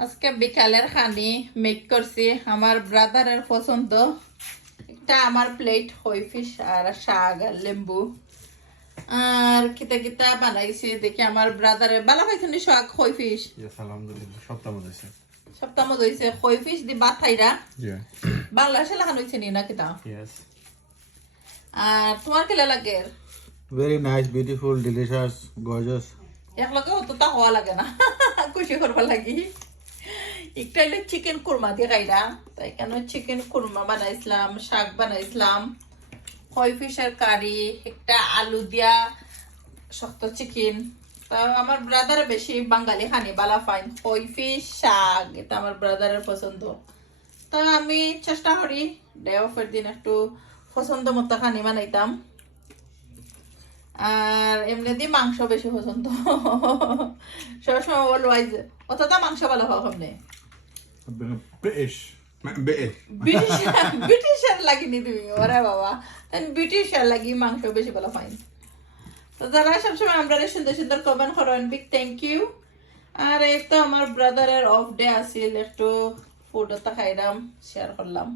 আজকে বিকালের খানি মেক করছি আমার ব্রাদারের পছন্দ একটা আমার প্লেট হই ফিশ আর শাক আর লেম্বু আর কিতা কিতা বানাইছি দেখি আমার ব্রাদারের ভালো পাইছেন শাক হই ফিশ আলহামদুলিল্লাহ সপ্তাহ মধ্যে হয়েছে সপ্তাহ মধ্যে হয়েছে হই ফিশ দি ভাত খাইরা Yeah. বাংলাদেশে লাগানো হয়েছে নি না কিতা Yes. আর তোমার কেলা লাগে Very nice, beautiful, delicious, gorgeous. এক লগে অতটা হওয়া লাগে না খুশি করবা লাগি একটা হলো চিকেন কুরমা দিয়ে খাইরা তাই কেন চিকেন কুরমা বানাইছিলাম শাক বানাইছিলাম কই ফিশের কারি একটা আলু দিয়া শক্ত চিকেন তা আমার ব্রাদারে বেশি বাঙালি খানি বালা ফাইন কই ফিশ শাক এটা আমার ব্রাদারের পছন্দ তা আমি চেষ্টা করি ডে অফের দিন একটু পছন্দ মতো খানি বানাইতাম আর এমনি দিয়ে মাংস বেশি পছন্দ সবসময় বলবো অতটা মাংস ভালো খাওয়া সামনে British. British. ব্রিটিশের লাগিনি তুমি ওরে বাবা ব্রিটিশের লাগি মাংস বেশি ভালো পাইন তো যারা সবসময় আমরা সুন্দর সুন্দর কমেন্ট করেন বিগ থ্যাংক ইউ আর এই তো আমার ব্রাদারের অফ ডে আছিল একটু ফুড খাইলাম শেয়ার করলাম